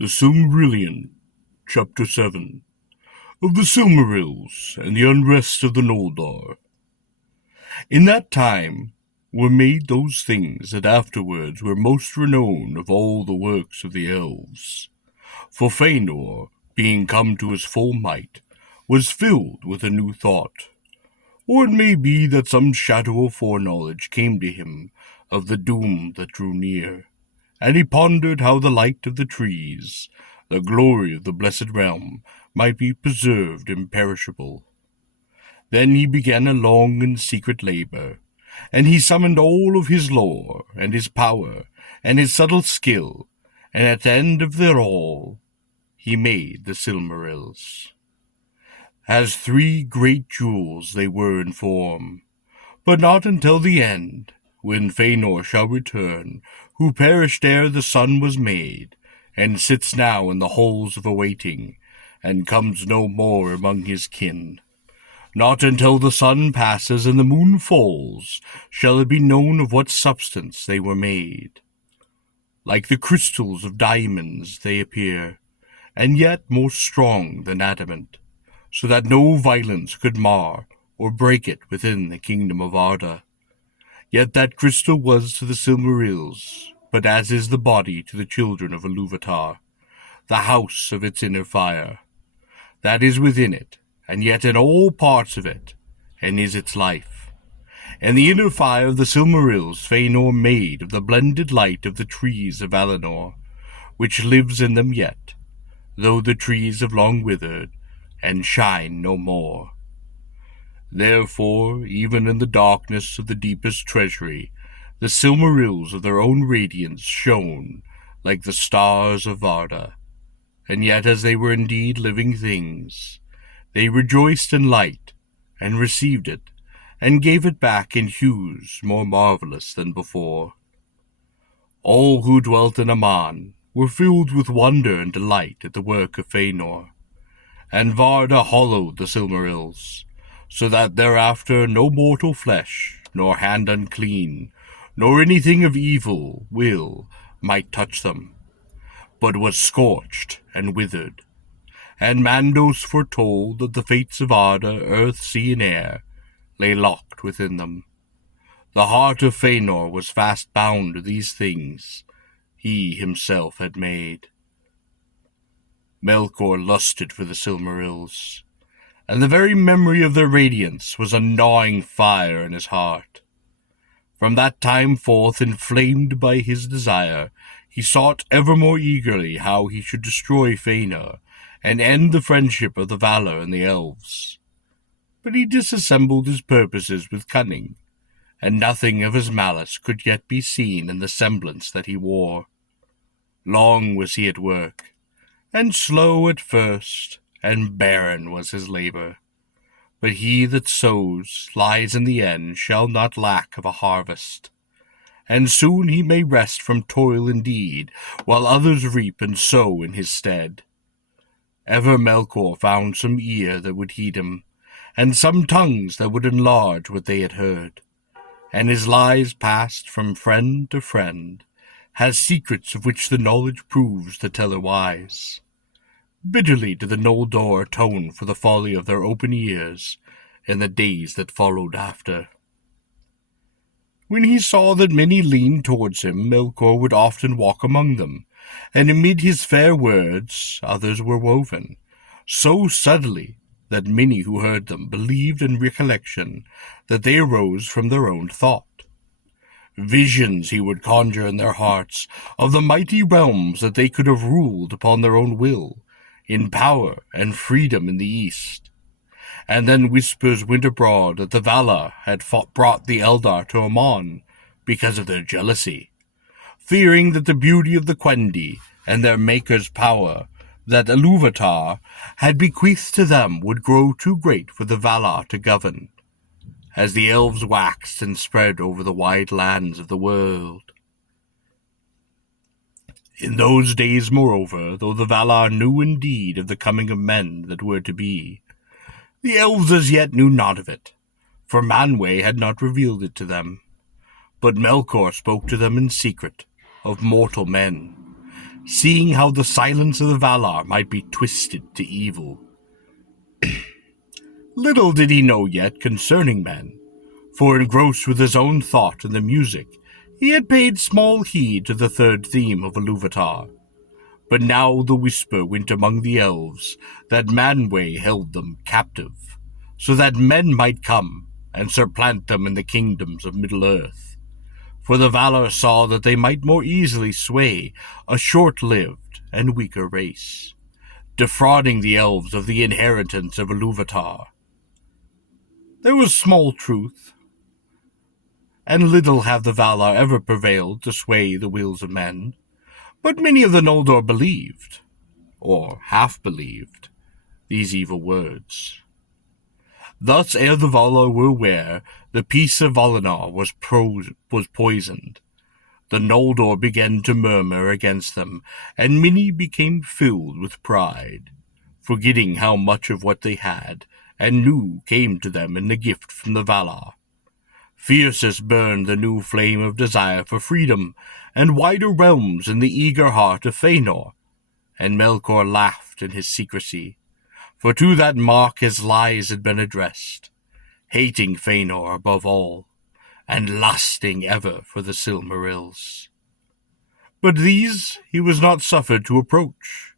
The Silmarillion, Chapter 7, of the Silmarils and the Unrest of the Noldor. In that time were made those things that afterwards were most renowned of all the works of the elves. For Fëanor, being come to his full might, was filled with a new thought. Or it may be that some shadow of foreknowledge came to him of the doom that drew near, and he pondered how the light of the trees, the glory of the blessed realm, might be preserved imperishable. Then he began a long and secret labor, and he summoned all of his lore, and his power, and his subtle skill, and at the end of their all, he made the Silmarils. As three great jewels they were in form, but not until the end, when Fëanor shall return, who perished ere the sun was made, and sits now in the halls of awaiting, and comes no more among his kin. Not until the sun passes and the moon falls shall it be known of what substance they were made. Like the crystals of diamonds they appear, and yet more strong than adamant, so that no violence could mar or break it within the kingdom of Arda. Yet that crystal was to the Silmarils, but as is the body to the children of Ilúvatar, the house of its inner fire. That is within it, and yet in all parts of it, and is its life. And the inner fire of the Silmarils Fëanor made of the blended light of the trees of Valinor, which lives in them yet, though the trees have long withered, and shine no more. Therefore, even in the darkness of the deepest treasury, the Silmarils of their own radiance shone like the stars of Varda, and yet as they were indeed living things, they rejoiced in light, and received it, and gave it back in hues more marvelous than before. All who dwelt in Aman were filled with wonder and delight at the work of Fëanor, and Varda hallowed the Silmarils, so that thereafter no mortal flesh, nor hand unclean, nor anything of evil will might touch them, but was scorched and withered. And Mandos foretold that the fates of Arda, earth, sea, and air, lay locked within them. The heart of Fëanor was fast bound to these things he himself had made. Melkor lusted for the Silmarils, and the very memory of their radiance was a gnawing fire in his heart. From that time forth, inflamed by his desire, he sought ever more eagerly how he should destroy Fëanor, and end the friendship of the Valar and the elves. But he disassembled his purposes with cunning, and nothing of his malice could yet be seen in the semblance that he wore. Long was he at work, and slow at first, and barren was his labor. But he that sows lies in the end shall not lack of a harvest, and soon he may rest from toil indeed, while others reap and sow in his stead. Ever Melkor found some ear that would heed him, and some tongues that would enlarge what they had heard, and his lies passed from friend to friend, has secrets of which the knowledge proves the teller wise. Bitterly did the Noldor atone for the folly of their open ears in the days that followed after. When he saw that many leaned towards him, Melkor would often walk among them, and amid his fair words others were woven, so subtly that many who heard them believed in recollection that they arose from their own thought. Visions he would conjure in their hearts of the mighty realms that they could have ruled upon their own will, in power and freedom in the east. And then whispers went abroad that the Valar had brought the Eldar to Aman because of their jealousy, fearing that the beauty of the Quendi and their maker's power that Ilúvatar had bequeathed to them would grow too great for the Valar to govern, as the elves waxed and spread over the wide lands of the world. In those days, moreover, though the Valar knew indeed of the coming of men that were to be, the elves as yet knew not of it, for Manwë had not revealed it to them. But Melkor spoke to them in secret of mortal men, seeing how the silence of the Valar might be twisted to evil. Little did he know yet concerning men, for engrossed with his own thought and the music, he had paid small heed to the third theme of Ilúvatar. But now the whisper went among the elves that Manwë held them captive, so that men might come and supplant them in the kingdoms of Middle-earth. For the Valar saw that they might more easily sway a short-lived and weaker race, defrauding the elves of the inheritance of Ilúvatar. There was small truth, and little have the Valar ever prevailed to sway the wills of men, but many of the Noldor believed, or half-believed, these evil words. Thus, ere the Valar were aware, the peace of Valinor was poisoned. The Noldor began to murmur against them, and many became filled with pride, forgetting how much of what they had and knew came to them in the gift from the Valar. Fiercest burned the new flame of desire for freedom and wider realms in the eager heart of Fëanor, and Melkor laughed in his secrecy, for to that mark his lies had been addressed, hating Fëanor above all, and lusting ever for the Silmarils. But these he was not suffered to approach,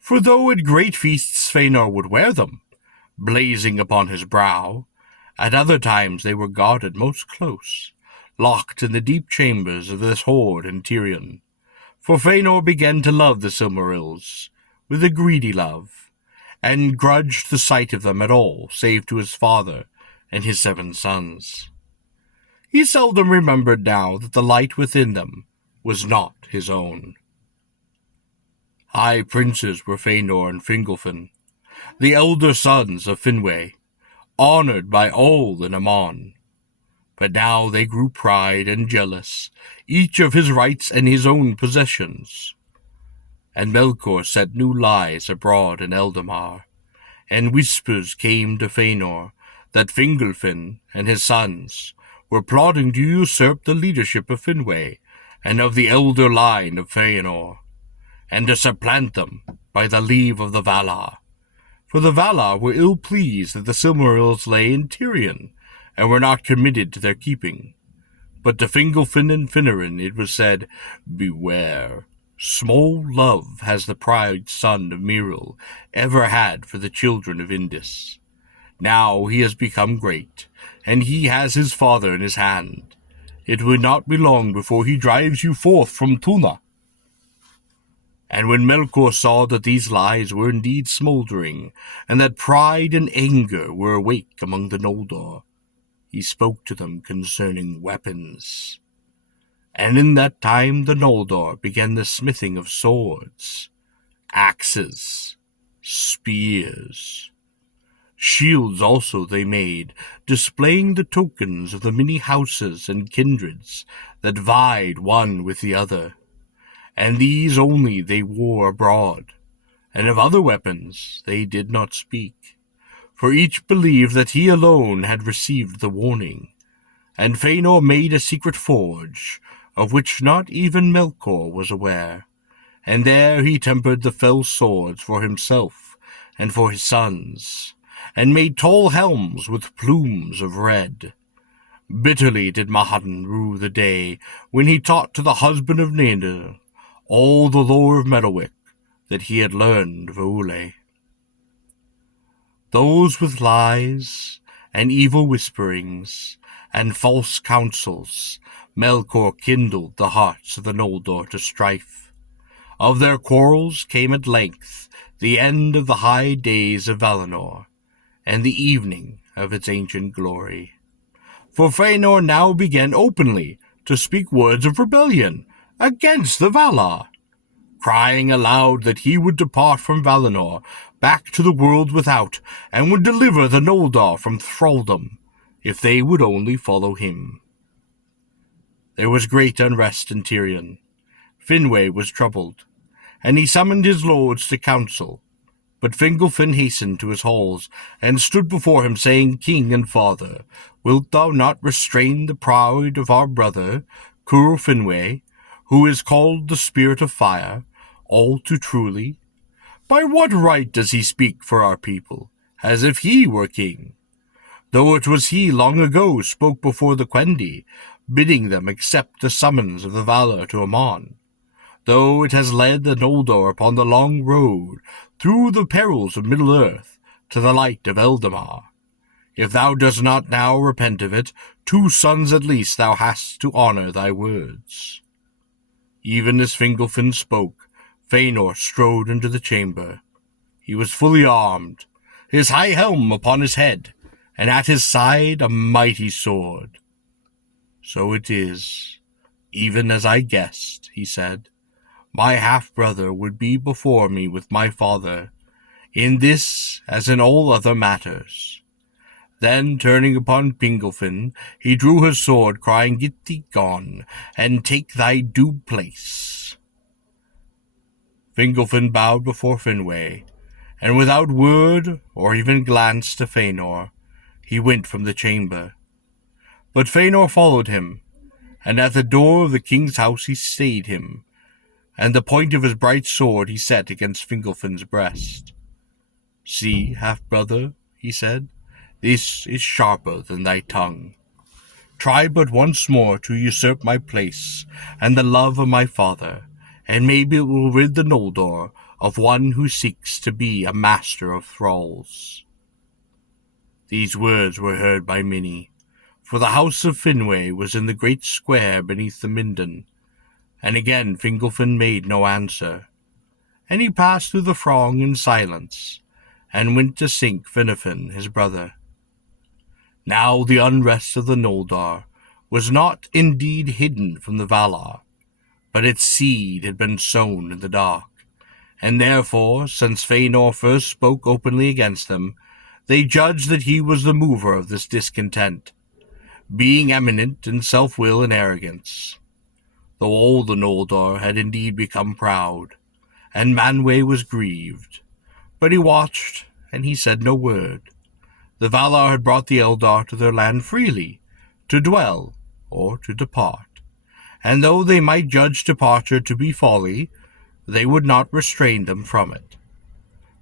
for though at great feasts Fëanor would wear them, blazing upon his brow, at other times they were guarded most close, locked in the deep chambers of this hoard in Tirion. For Fëanor began to love the Silmarils, with a greedy love, and grudged the sight of them at all, save to his father and his 7 sons. He seldom remembered now that the light within them was not his own. High princes were Fëanor and Fingolfin, the elder sons of Finwë, honored by all in Aman. But now they grew proud and jealous, each of his rights and his own possessions. And Melkor set new lies abroad in Eldamar, and whispers came to Fëanor that Fingolfin and his sons were plotting to usurp the leadership of Finwë and of the elder line of Fëanor, and to supplant them by the leave of the Valar. For the Valar were ill-pleased that the Silmarils lay in Tirion, and were not committed to their keeping. But to Fingolfin and Finnerin it was said, "Beware, small love has the proud son of Miril ever had for the children of Indis. Now he has become great, and he has his father in his hand. It will not be long before he drives you forth from Tuna." And when Melkor saw that these lies were indeed smouldering, and that pride and anger were awake among the Noldor, he spoke to them concerning weapons. And in that time the Noldor began the smithing of swords, axes, spears. Shields also they made, displaying the tokens of the many houses and kindreds that vied one with the other. And these only they wore abroad, and of other weapons they did not speak, for each believed that he alone had received the warning. And Fëanor made a secret forge, of which not even Melkor was aware, and there he tempered the fell swords for himself and for his sons, and made tall helms with plumes of red. Bitterly did Mahadin rue the day when he taught to the husband of Nader all the lore of Meadowwick that he had learned of Ule. Those with lies and evil whisperings and false counsels Melkor kindled the hearts of the Noldor to strife. Of their quarrels came at length the end of the high days of Valinor, and the evening of its ancient glory. For Fëanor now began openly to speak words of rebellion against the Valar, crying aloud that he would depart from Valinor back to the world without, and would deliver the Noldor from thraldom, if they would only follow him. There was great unrest in Tirion. Finwë was troubled, and he summoned his lords to council. But Fingolfin hastened to his halls, and stood before him, saying, "King and father, wilt thou not restrain the pride of our brother, Finwë, who is called the Spirit of Fire, all too truly? By what right does he speak for our people, as if he were king? Though it was he long ago spoke before the Quendi, bidding them accept the summons of the Valar to Aman. Though it has led the Noldor upon the long road, through the perils of Middle-earth, to the light of Eldamar. If thou dost not now repent of it, 2 sons at least thou hast to honor thy words. Even as Fingolfin spoke, Fëanor strode into the chamber. He was fully armed, his high helm upon his head, and at his side a mighty sword. So it is, even as I guessed, he said. My half-brother would be before me with my father, in this as in all other matters. Then, turning upon Fingolfin, he drew his sword, crying, Get thee gone, and take thy due place. Fingolfin bowed before Finwë, and without word or even glance to Fëanor, he went from the chamber. But Fëanor followed him, and at the door of the king's house he stayed him, and the point of his bright sword he set against Fingolfin's breast. See, half-brother, he said, this is sharper than thy tongue. Try but once more to usurp my place and the love of my father, and maybe it will rid the Noldor of one who seeks to be a master of thralls. These words were heard by many, for the house of Finwë was in the great square beneath the Minden, and again Fingolfin made no answer, and he passed through the throng in silence, and went to seek Finnefer his brother. Now the unrest of the Noldor was not indeed hidden from the Valar, but its seed had been sown in the dark, and therefore, since Fëanor first spoke openly against them, they judged that he was the mover of this discontent, being eminent in self-will and arrogance. Though all the Noldor had indeed become proud, and Manwë was grieved, but he watched, and he said no word. The Valar had brought the Eldar to their land freely, to dwell or to depart, and though they might judge departure to be folly, they would not restrain them from it.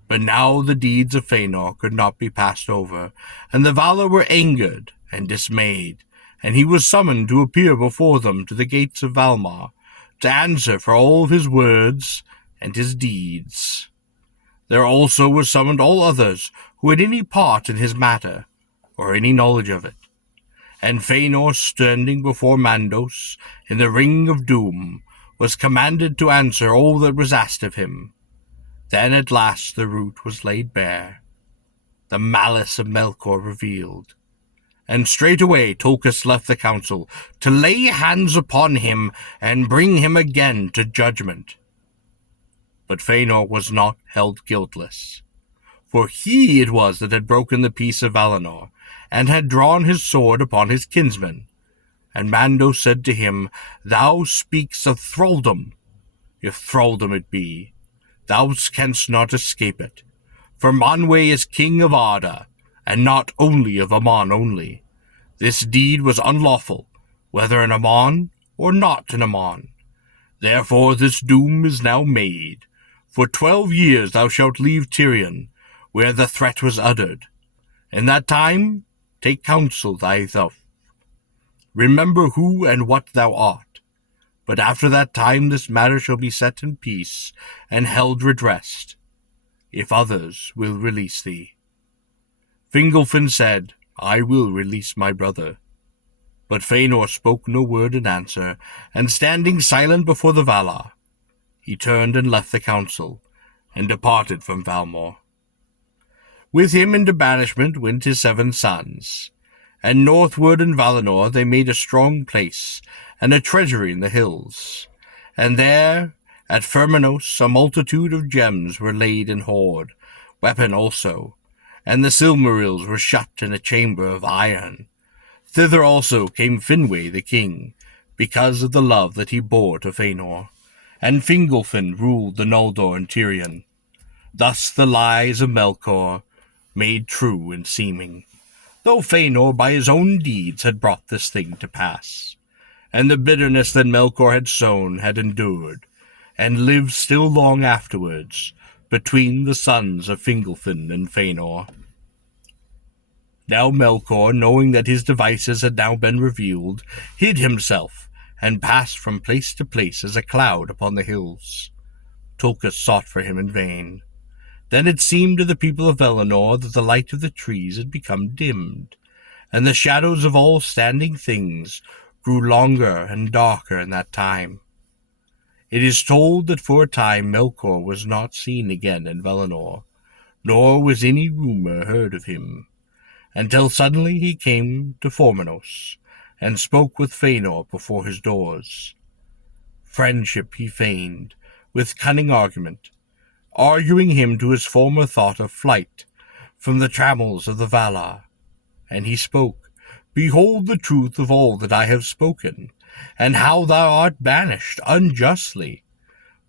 But now the deeds of Fëanor could not be passed over, and the Valar were angered and dismayed, and he was summoned to appear before them to the gates of Valmar, to answer for all of his words and his deeds. There also were summoned all others who had any part in his matter, or any knowledge of it. And Fëanor, standing before Mandos in the Ring of Doom, was commanded to answer all that was asked of him. Then at last the root was laid bare, the malice of Melkor revealed, and straightway Tulkas left the council to lay hands upon him and bring him again to judgment. But Fëanor was not held guiltless, for he it was that had broken the peace of Valinor, and had drawn his sword upon his kinsman. And Mandos said to him, Thou speakst of thraldom. If thraldom it be, thou canst not escape it. For Manwë is king of Arda, and not only of Aman only. This deed was unlawful, whether in Aman or not in Aman. Therefore this doom is now made. For 12 years thou shalt leave Tirion, where the threat was uttered. In that time take counsel thyself. Remember who and what thou art. But after that time this matter shall be set in peace, and held redressed, if others will release thee. Fingolfin said, I will release my brother. But Fëanor spoke no word in answer, and standing silent before the Valar, he turned and left the council, and departed from Valmor. With him into banishment went his 7 sons, and northward in Valinor they made a strong place, and a treasury in the hills. And there, at Fermanos, a multitude of gems were laid in hoard, weapon also, and the Silmarils were shut in a chamber of iron. Thither also came Finwë the king, because of the love that he bore to Fëanor, and Fingolfin ruled the Noldor and Tirion. Thus the lies of Melkor made true in seeming, though Fëanor by his own deeds had brought this thing to pass, and the bitterness that Melkor had sown had endured, and lived still long afterwards between the sons of Fingolfin and Fëanor. Now Melkor, knowing that his devices had now been revealed, hid himself and passed from place to place as a cloud upon the hills. Tulkas sought for him in vain. Then it seemed to the people of Valinor that the light of the trees had become dimmed, and the shadows of all standing things grew longer and darker in that time. It is told that for a time Melkor was not seen again in Valinor, nor was any rumor heard of him, until suddenly he came to Formenos, and spoke with Fëanor before his doors. Friendship he feigned, with cunning argument, arguing him to his former thought of flight from the trammels of the Valar. And he spoke, Behold the truth of all that I have spoken, and how thou art banished unjustly.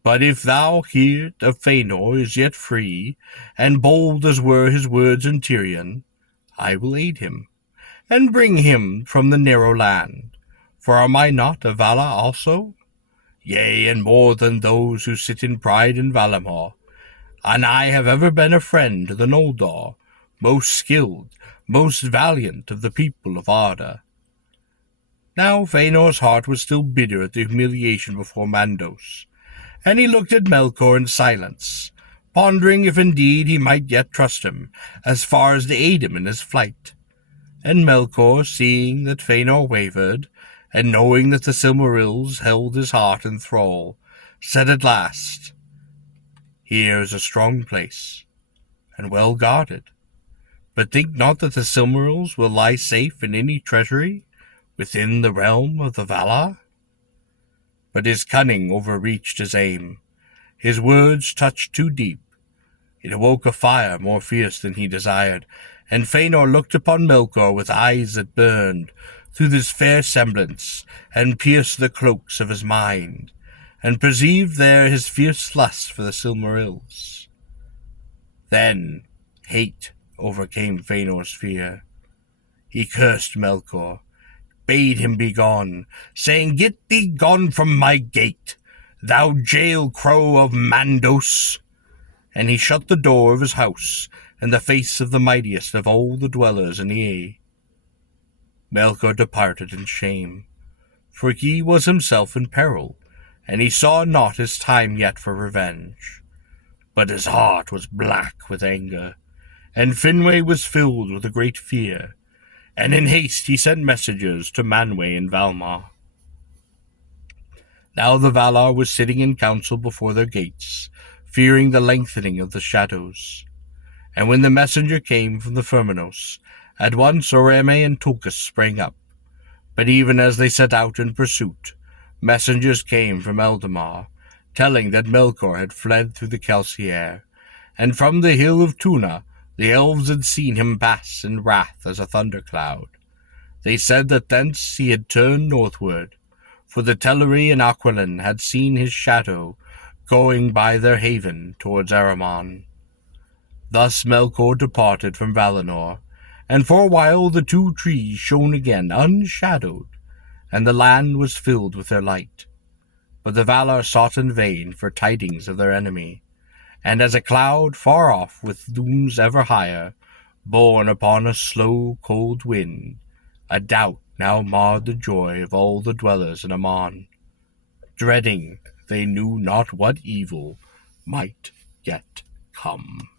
But if thou hear of Fëanor is yet free, and bold as were his words in Tirion, I will aid him, and bring him from the narrow land. For am I not a Valar also? Yea, and more than those who sit in pride in Valimor. And I have ever been a friend to the Noldor, most skilled, most valiant of the people of Arda. Now Fëanor's heart was still bitter at the humiliation before Mandos, and he looked at Melkor in silence, pondering if indeed he might yet trust him, as far as to aid him in his flight. And Melkor, seeing that Fëanor wavered, and knowing that the Silmarils held his heart in thrall, said at last, Here is a strong place, and well guarded. But think not that the Silmarils will lie safe in any treasury within the realm of the Valar. But his cunning overreached his aim. His words touched too deep. It awoke a fire more fierce than he desired, and Fëanor looked upon Melkor with eyes that burned through this fair semblance, and pierced the cloaks of his mind, and perceived there his fierce lust for the Silmarils. Then hate overcame Fëanor's fear. He cursed Melkor, bade him be gone, saying, Get thee gone from my gate, thou jail crow of Mandos. And he shut the door of his house in the face of the mightiest of all the dwellers in Ea. Melkor departed in shame, for he was himself in peril, and he saw not his time yet for revenge. But his heart was black with anger, and Finwë was filled with a great fear, and in haste he sent messengers to Manwë and Valmar. Now the Valar was sitting in council before their gates, fearing the lengthening of the shadows. And when the messenger came from the Formenos, at once Orome and Tulkas sprang up. But even as they set out in pursuit, messengers came from Eldamar, telling that Melkor had fled through the Kelsier, and from the hill of Tuna the elves had seen him pass in wrath as a thundercloud. They said that thence he had turned northward, for the Teleri and Aquilon had seen his shadow going by their haven towards Aramon. Thus Melkor departed from Valinor, and for a while the two trees shone again unshadowed, and the land was filled with their light. But the Valar sought in vain for tidings of their enemy, and as a cloud far off with dooms ever higher, borne upon a slow cold wind, a doubt now marred the joy of all the dwellers in Aman, dreading they knew not what evil might yet come.